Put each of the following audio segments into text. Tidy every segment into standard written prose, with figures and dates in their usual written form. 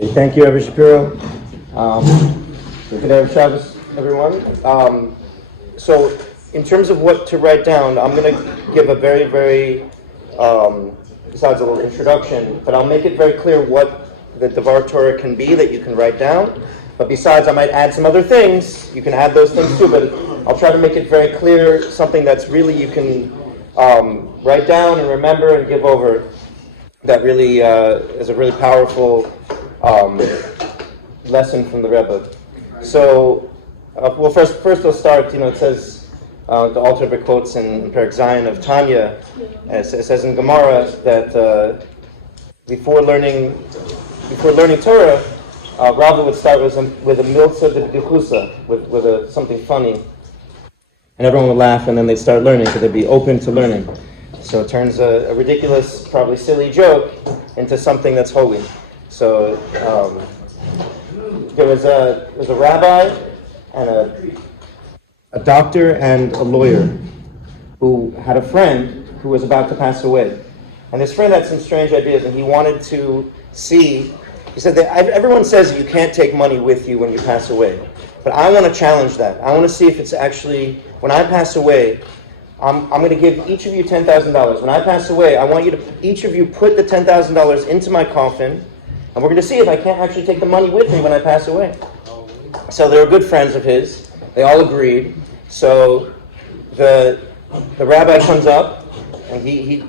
Okay, thank you, Rabbi Shapiro. Good day, Shabbos, everyone. So, in terms of what to write down, I'm going to give a very, besides a little introduction, but I'll make it very clear what the Devar Torah can be that you can write down. But besides, I might add some other things. You can add those things too, but I'll try to make it very clear, something that's really you can write down and remember and give over. That really is a really powerful lesson from the Rebbe. So, first I'll start. It says the Alter Rebbe quotes in Perek Zion of Tanya. It says in Gemara that before learning Torah, Rabbi would start with a miltza de b'dichusa, with something funny, and everyone would laugh, and then they'd start learning because they'd be open to learning. So it turns a ridiculous, probably silly joke into something that's holy. So there was a rabbi and a doctor and a lawyer who had a friend who was about to pass away. And this friend had some strange ideas, and he wanted to see. He said that everyone says you can't take money with you when you pass away, but I want to challenge that. I want to see if it's actually, when I pass away, I'm going to give each of you $10,000. When I pass away, I want each of you put the $10,000 into my coffin, and we're going to see if I can't actually take the money with me when I pass away. So they were good friends of his. They all agreed. So the rabbi comes up, and he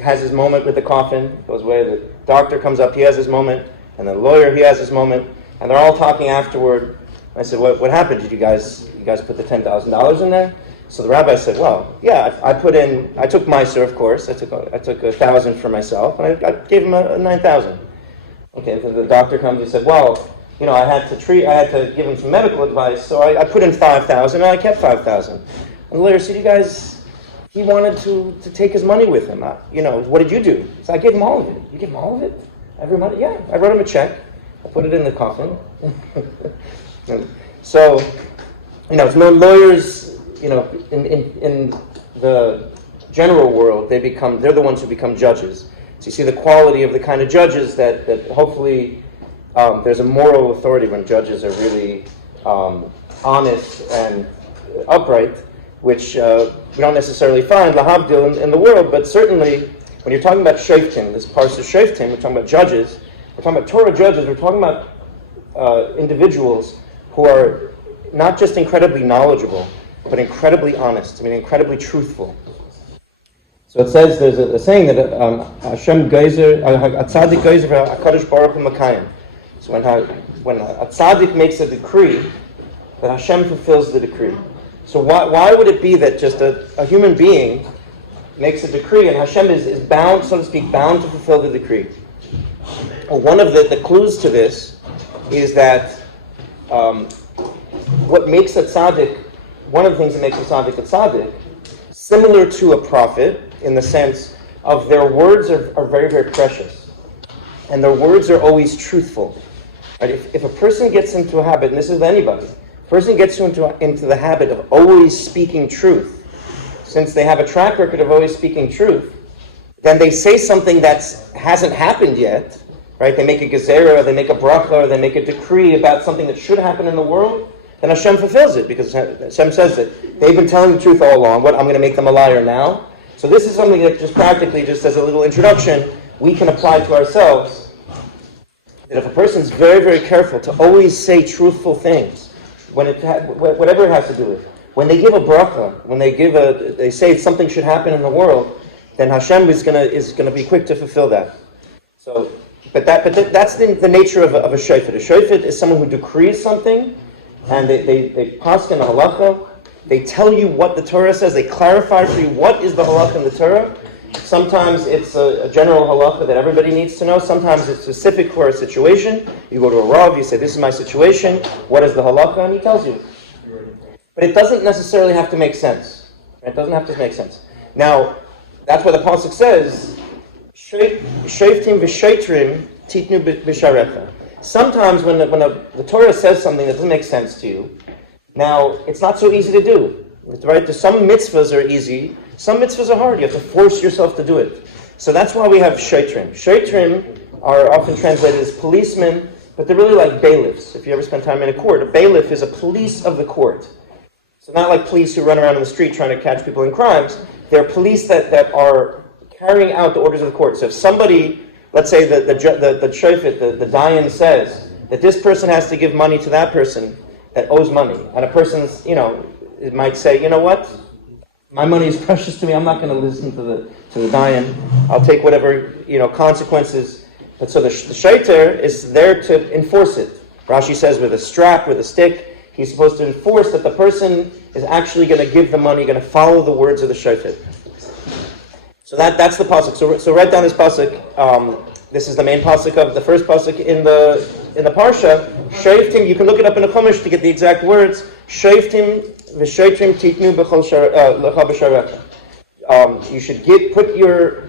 has his moment with the coffin, goes away. The doctor comes up, he has his moment, and the lawyer, he has his moment, and they're all talking afterward. I said, what happened? Did you guys put the $10,000 in there? So the rabbi said, well, yeah, I took Meiser, of course. I took 1,000 for myself, and I gave him a 9,000. Okay, the doctor comes and said, well, I had to give him some medical advice, so I put in 5,000, and I kept 5,000. And the lawyer said, he wanted to take his money with him. What did you do? So I gave him all of it. You gave him all of it? Every money? Yeah, I wrote him a check. I put it in the coffin. So, it's no lawyers. In the general world, they're the ones who become judges. So you see the quality of the kind of judges that hopefully there's a moral authority when judges are really honest and upright, which we don't necessarily find lahavdil in the world, but certainly when you're talking about shoftim, this Parsha shoftim, we're talking about judges, we're talking about Torah judges, we're talking about individuals who are not just incredibly knowledgeable, but incredibly honest, incredibly truthful. So it says, there's a saying that Hashem geyser, a tzaddik geyser v'HaKadosh Baruch Hu makayim. So when a tzaddik makes a decree, that Hashem fulfills the decree. So why would it be that just a human being makes a decree and Hashem is bound, so to speak, bound to fulfill the decree? Well, one of the clues to this is that what makes a tzaddik, one of the things that makes a tzaddik, similar to a prophet in the sense of their words are very, very precious. And their words are always truthful. Right? If a person gets into a habit, and this is with anybody, a person gets into the habit of always speaking truth, since they have a track record of always speaking truth, then they say something that hasn't happened yet, right? They make a gezerah, or they make a bracha, or they make a decree about something that should happen in the world, then Hashem fulfills it, because Hashem says that they've been telling the truth all along. What, I'm going to make them a liar now? So this is something that just practically, just as a little introduction, we can apply to ourselves. That if a person's very, very careful to always say truthful things, whatever it has to do with, when they give a bracha, when they say something should happen in the world, then Hashem is going to be quick to fulfill that. So, but that's the nature of a shofet. A shofet is someone who decrees something, and they paskin a halacha. They tell you what the Torah says. They clarify for you what is the halacha in the Torah. Sometimes it's a general halacha that everybody needs to know. Sometimes it's specific for a situation. You go to a rav, you say, this is my situation. What is the halacha? And he tells you. But it doesn't necessarily have to make sense. It doesn't have to make sense. Now, that's why the pasuk says, shoftim v'shoitrim titnu b'sharecha. Sometimes when the Torah says something that doesn't make sense to you, now, it's not so easy to do, right? Some mitzvahs are easy, some mitzvahs are hard. You have to force yourself to do it. So that's why we have shoitrim. Shoitrim are often translated as policemen, but they're really like bailiffs. If you ever spend time in a court, a bailiff is a police of the court. So not like police who run around in the street trying to catch people in crimes. They're police that are carrying out the orders of the court. So if somebody, let's say the shofet, the dayan says that this person has to give money to that person that owes money, and a person's, it might say, you know what? My money is precious to me. I'm not going to listen to the dayan. I'll take whatever consequences. But so the shaiter is there to enforce it. Rashi says with a strap, with a stick, he's supposed to enforce that the person is actually going to give the money, going to follow the words of the shofet. So that's the pasuk. So write down this pasuk. This is the main pasuk of the first pasuk in the Parsha. Shoftim. You can look it up in the Chumash to get the exact words. Shoftim v'shoftim titnu b'chol lecha b'sharecha. You should put your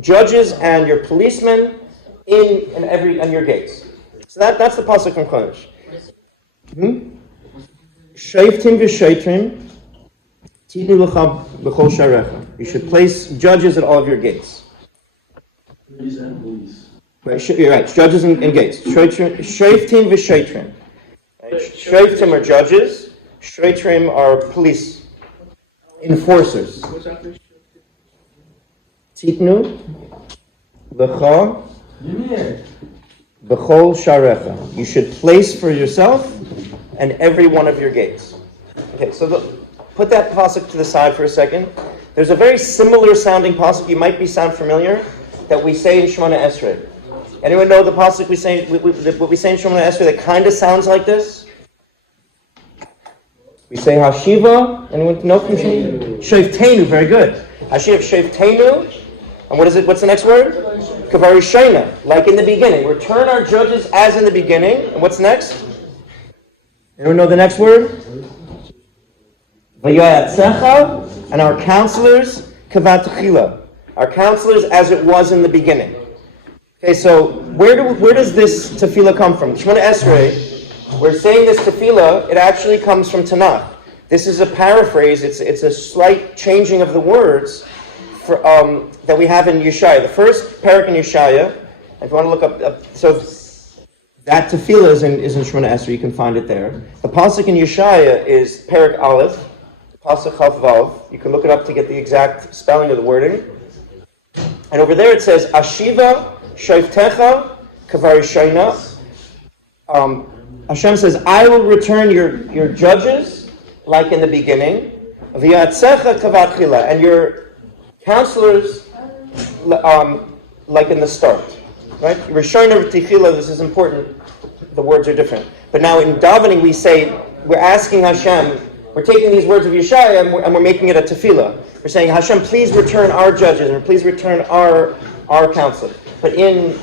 judges and your policemen in your gates. So that's the pasuk from Chumash. Shoftim v'shoftim titnu lecha b'chol sharecha. You should place judges at all of your gates. Right, you're right. Judges and gates. Shoftim v'shoftim. Shoftim are judges. Shoftim are police enforcers. Titnu lecha b'chol sharecha. You should place for yourself and every one of your gates. Okay, so put that pasuk to the side for a second. There's a very similar sounding pasuk. You might sound familiar that we say in Shemona Esrei. Anyone know the pasuk what we say in Shemona Esrei that kind of sounds like this? We say Hashiva. Anyone know from Shemona? Sheftenu, very good. Hashiv Sheftenu. And what is it? What's the next word? Kavarishena, like in the beginning. Return our judges as in the beginning. And what's next? Anyone know the next word? Vayatzecha, and our counselors, kavat tchila. Our counselors as it was in the beginning. Okay, so where does this tefillah come from? Shemona Esrei, we're saying this tefillah, it actually comes from Tanakh. This is a paraphrase, it's a slight changing of the words that we have in Yeshaya. The first parak in Yeshaya, if you want to look up so that tefillah is in Shemona Esrei, you can find it there. The pasuk in Yeshaya is parak Aleph, pasuk Chaf Vav. You can look it up to get the exact spelling of the wording. And over there it says, Ashiva Shoftecha Kavarishayna. Hashem says, I will return your judges like in the beginning, V'yatzecha kavat chila, and your counselors like in the start. Right? Rishayna v'tichila, this is important. The words are different. But now in davening we're asking Hashem, we're taking these words of Yeshaya and we're making it a tefillah. We're saying, Hashem, please return our judges, or please return our counselors. But in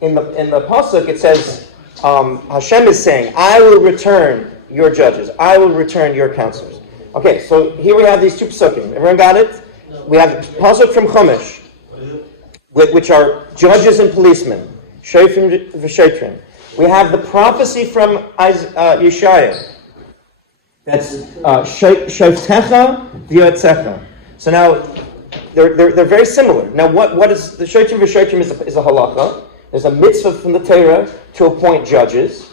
the pasuk it says, Hashem is saying, I will return your judges. I will return your counselors. Okay, so here we have these two pasukim. Everyone got it? We have pasuk from Chumash, which are judges and policemen. Shoftim v'shoftim. We have the prophecy from Yeshaya. That's Shoftecha v'yatzecha. So now, they're very similar. Now, what is the Shoftim v'shoftim is a halacha. There's a mitzvah from the Torah to appoint judges,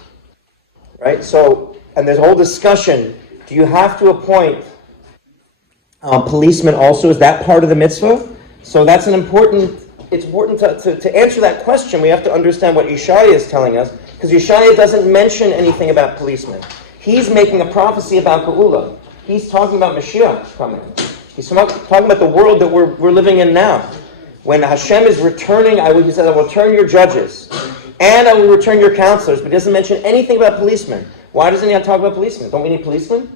right? So, and there's a whole discussion. Do you have to appoint policemen also? Is that part of the mitzvah? So that's it's important to answer that question. We have to understand what Yeshaya is telling us, because Yeshaya doesn't mention anything about policemen. He's making a prophecy about Geula. He's talking about Mashiach coming. He's talking about the world that we're living in now. When Hashem is returning, he said, I will return your judges, and I will return your counselors, but he doesn't mention anything about policemen. Why doesn't he talk about policemen? Don't we need policemen?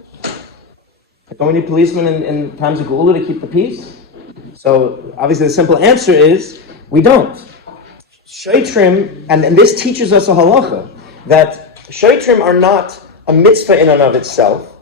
Don't we need policemen in times of Geula to keep the peace? So, obviously the simple answer is, we don't. Shotrim, and this teaches us a halacha, that shotrim are not a mitzvah in and of itself.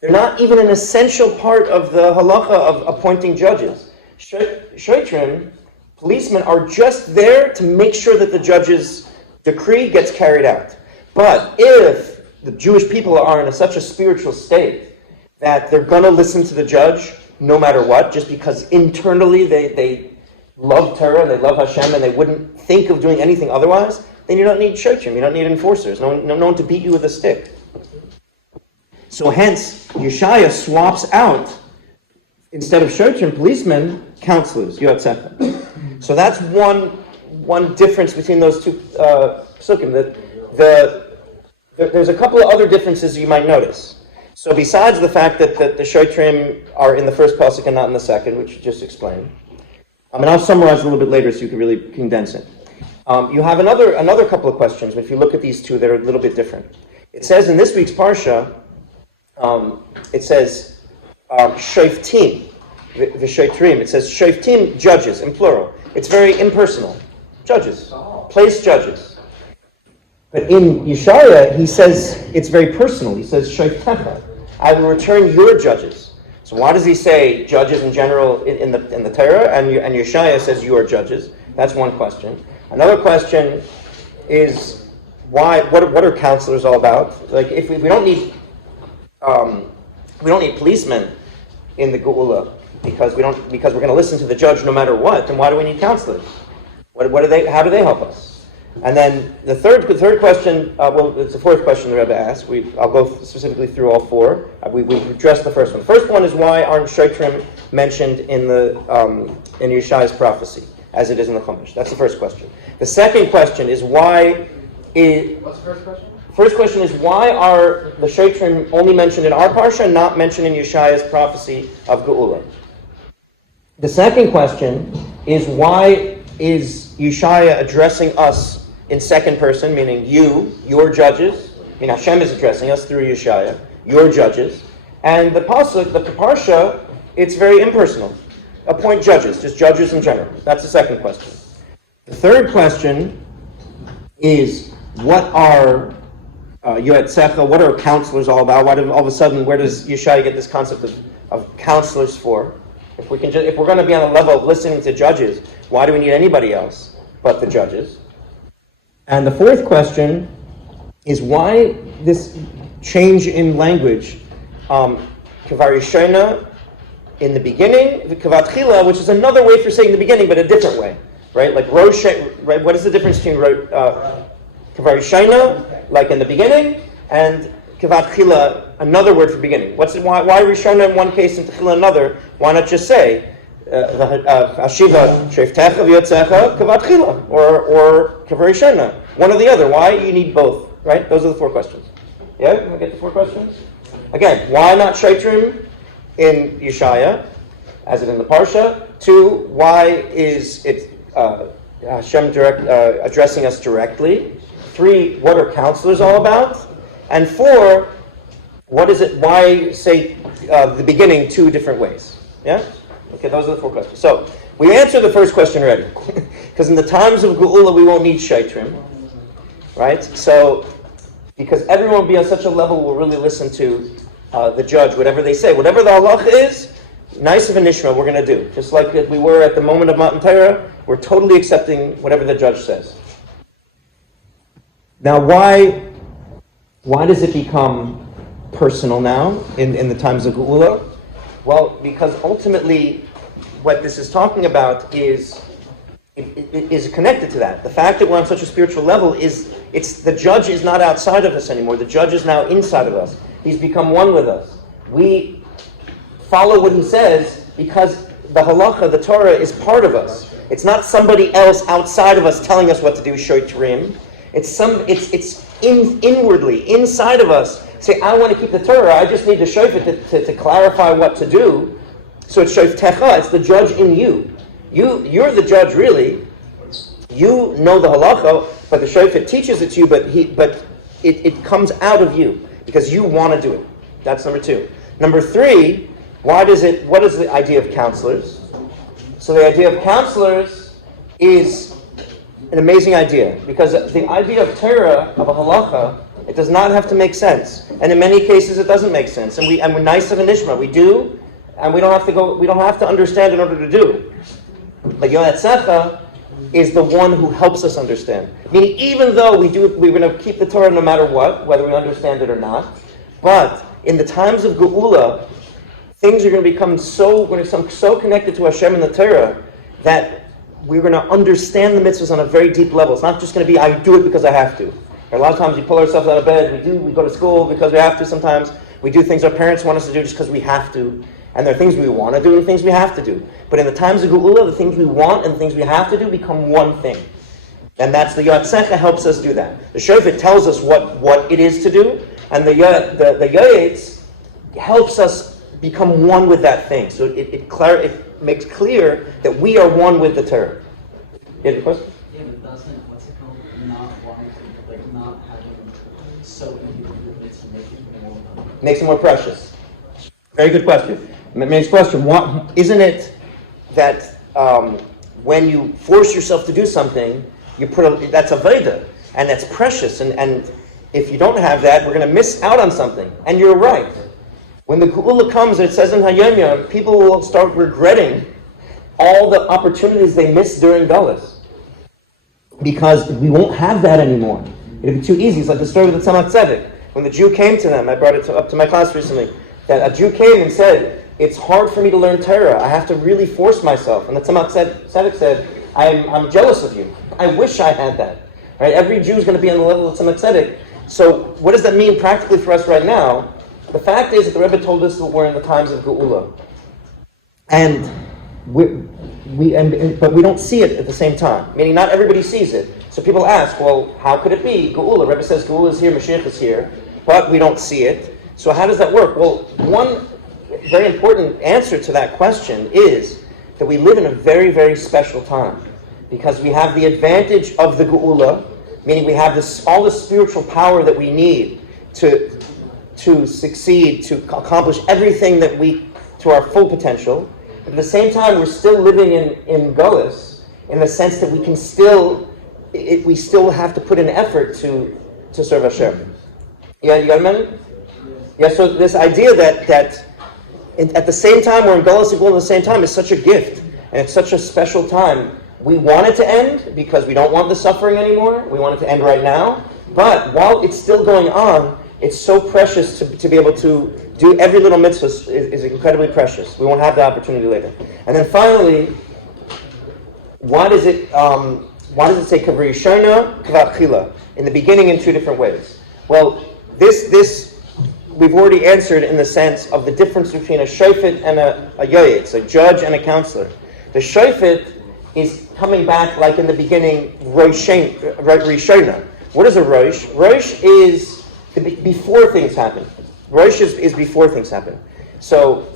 They're not even an essential part of the halacha of appointing judges. Shotrim, policemen, are just there to make sure that the judge's decree gets carried out. But if the Jewish people are in such a spiritual state that they're going to listen to the judge no matter what, just because internally they love Torah and they love Hashem and they wouldn't think of doing anything otherwise, then you don't need shotrim, you don't need enforcers, no one to beat you with a stick. So hence, Yeshaya swaps out, instead of shotrim, policemen, counselors, yotzechem. So that's one difference between those two psukim. There's a couple of other differences you might notice. So besides the fact that the shotrim are in the first pasuk and not in the second, which you just explained, and I'll summarize a little bit later so you can really condense it. You have another couple of questions. If you look at these two, they're a little bit different. It says in this week's Parsha, it says shoftim, v'shotrim. It says shoftim, judges, in plural. It's very impersonal. Judges. Place judges. But in Yeshaya, he says it's very personal. He says shoftecha. I will return your judges. So why does he say judges in general in the Torah, and Yeshaya says you are judges? That's one question. Another question is why? What are counselors all about? Like if we don't need policemen in the Geula because we're going to listen to the judge no matter what. Then why do we need counselors? What do they? How do they help us? And then the third question. It's the fourth question the Rebbe asked. I'll go specifically through all four. We addressed the first one. The first one is why aren't shotrim mentioned in in Yeshaya's prophecy as it is in the Chumash? That's the first question. The second question is why. What's the first question? First question is why are the shotrim only mentioned in our Parsha and not mentioned in Yeshaya's prophecy of Geula? The second question is why is Yeshaya addressing us in second person, meaning your judges? I mean, Hashem is addressing us through Yeshaya, your judges. And the pasuk, the Parsha, it's very impersonal. Appoint judges, just judges in general. That's the second question. The third question is what are Yoetzecha, what are counselors all about? Why do all of a sudden, where does Yeshaya get this concept of counselors for? If we're going to be on the level of listening to judges, why do we need anybody else but the judges? And the fourth question is why this change in language, Kavarishena in the beginning, the Kavatchila, which is another way for saying the beginning, but a different way, right? Like Rosh, right? What is the difference between Kavarishena, like in the beginning, and Kavatchila, another word for beginning? Why Rishona in one case and Techila another? Why not just say Ashiva Sheftecha V'Yotzecha Kavatchila or Kavarishona? One or the other. Why you need both? Right? Those are the four questions. Yeah, can we get the four questions? Again, why not shotrim in Yeshaya, as it in the Parsha? 2, why is it Hashem addressing us directly? 3, what are counselors all about? And 4, what is it? Why say the beginning 2 different ways? Yeah? Okay, those are the 4 questions. So, we answered the first question already. Because in the times of Geula, we won't need shotrim. Right? So, because everyone will be on such a level, will really listen to the judge, whatever they say. Whatever the halacha is, nice of a nishma, we're going to do. Just like we were at the moment of Matan Torah, we're totally accepting whatever the judge says. Now, why does it become personal now in the times of Geula? Well, because ultimately, what this is talking about is connected to that. The fact that we're on such a spiritual level it's the judge is not outside of us anymore. The judge is now inside of us. He's become one with us. We follow what he says because the halacha, the Torah, is part of us. It's not somebody else outside of us telling us what to do, shotrim. It's inwardly, inside of us. Say, I want to keep the Torah, I just need the shofet to clarify what to do. So it's shoftecha, it's the judge in you. You're the judge, really. You know the halacha, but the shofet teaches it to you, but it comes out of you because you want to do it. That's number 2. Number 3, what is the idea of counselors? So the idea of counselors is an amazing idea because the idea of Torah, of a halacha, it does not have to make sense, and in many cases it doesn't make sense. And we're nice of a nishma, we do, and we don't have to understand in order to do. Like Yoetzecha is the one who helps us understand. Meaning, even though we're going to keep the Torah no matter what, whether we understand it or not. But in the times of Geula, things are going to become so connected to Hashem and the Torah that we're going to understand the mitzvahs on a very deep level. It's not just going to be, I do it because I have to. A lot of times we pull ourselves out of bed, we go to school because we have to sometimes. We do things our parents want us to do just because we have to. And there are things we want to do and things we have to do. But in the times of Geula, the things we want and the things we have to do become one thing. And that's the Yatsecha helps us do that. The Shofet tells us what it is to do, and the Yayetz helps us become one with that thing. So it makes clear that we are one with the Torah. You have a question? Yeah, but doesn't, not wanting to, not having so many movements to make it more Makes it more precious. Very good question. Next question. Isn't it that when you force yourself to do something, that's avodah, and that's precious, and if you don't have that, we're going to miss out on something. And you're right. When the Geula comes, it says in Hayom Yom, people will start regretting all the opportunities they missed during Galus, because we won't have that anymore. It'll be too easy. It's like the story with the Tzemach Tzedek. When the Jew came to them, I brought it up to my class recently, that a Jew came and said, it's hard for me to learn Torah. I have to really force myself. And the Tzemach Tzedek said, I'm jealous of you. I wish I had that. Right? Every Jew is going to be on the level of Tzemach Tzedek. So what does that mean practically for us right now? The fact is that the Rebbe told us that we're in the times of Geula. And but we don't see it at the same time. Meaning not everybody sees it. So people ask, well, how could it be? Geula. Rebbe says Geula is here, Mashiach is here, but we don't see it. So how does that work? Well, one very important answer to that question is that we live in a very, very special time, because we have the advantage of the Geula, meaning we have all the spiritual power that we need to succeed, to accomplish everything to our full potential. But at the same time, we're still living in Gullus, in the sense that we still have to put in effort to serve Hashem. Yeah, you got a minute? Yeah, so this idea that at the same time we're in Gullus and Geula at the same time is such a gift, and it's such a special time. We want it to end because we don't want the suffering anymore. We want it to end right now. But while it's still going on, it's so precious to be able to do every little mitzvah is incredibly precious. We won't have the opportunity later. And then finally, why does it say Kavri Yishona, Kavachila in the beginning in two different ways? Well, this we've already answered in the sense of the difference between a shofet and a yoyetz, a judge and a counselor. The shofet is coming back like in the beginning, Rishona. What is a Rosh? Rosh is before things happen. Rosh is before things happen. So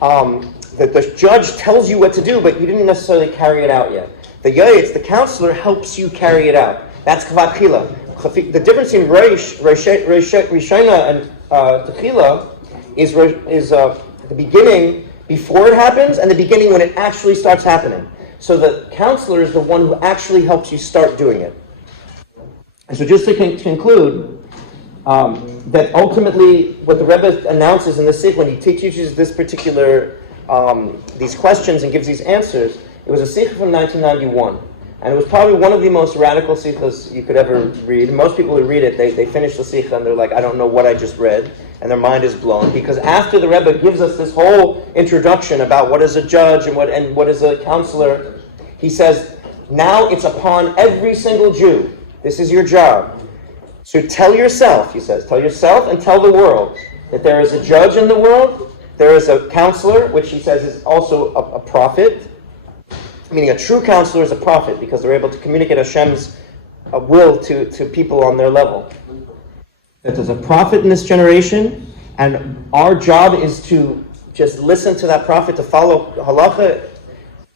the judge tells you what to do, but you didn't necessarily carry it out yet. The yoyetz, the counselor, helps you carry it out. That's Kavat Chila. The difference in Rishona and Techila is the beginning before it happens and the beginning when it actually starts happening. So the counselor is the one who actually helps you start doing it. And so just to conclude, that ultimately what the Rebbe announces in the Sikh, when he teaches this particular, these questions and gives these answers, it was a Sikh from 1991. And it was probably one of the most radical sikhas you could ever read. Most people who read it, they finish the sikha and they're like, I don't know what I just read. And their mind is blown. Because after the Rebbe gives us this whole introduction about what is a judge and what is a counselor, he says, now it's upon every single Jew. This is your job. So tell yourself, he says, tell yourself and tell the world that there is a judge in the world, there is a counselor, which he says is also a prophet. Meaning a true counselor is a prophet because they're able to communicate Hashem's will to people on their level. That there's a prophet in this generation, and our job is to just listen to that prophet, to follow halacha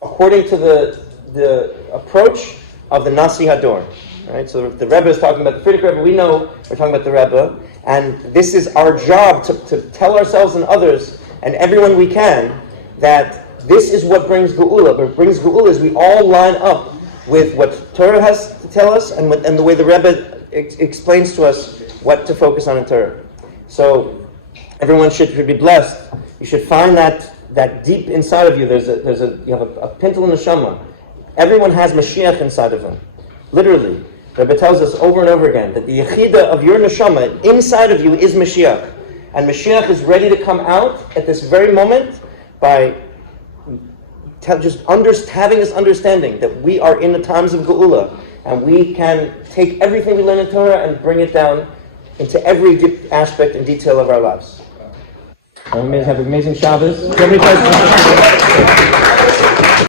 according to the approach of the Nasi Hador. Right? So the Rebbe is talking about the Frierdiker Rebbe. We know we're talking about the Rebbe, and this is our job to tell ourselves and others and everyone we can that this is what brings Geula. What brings Geula is we all line up with what Torah has to tell us and the way the Rebbe explains to us what to focus on in Torah. So everyone should be blessed. You should find that deep inside of you. You have a pintel neshama. Everyone has Mashiach inside of them. Literally, the Rebbe tells us over and over again that the yechida of your neshama inside of you is Mashiach, and Mashiach is ready to come out at this very moment by having this understanding that we are in the times of Geula, and we can take everything we learn in Torah and bring it down into every aspect and detail of our lives. Have an amazing Shabbos.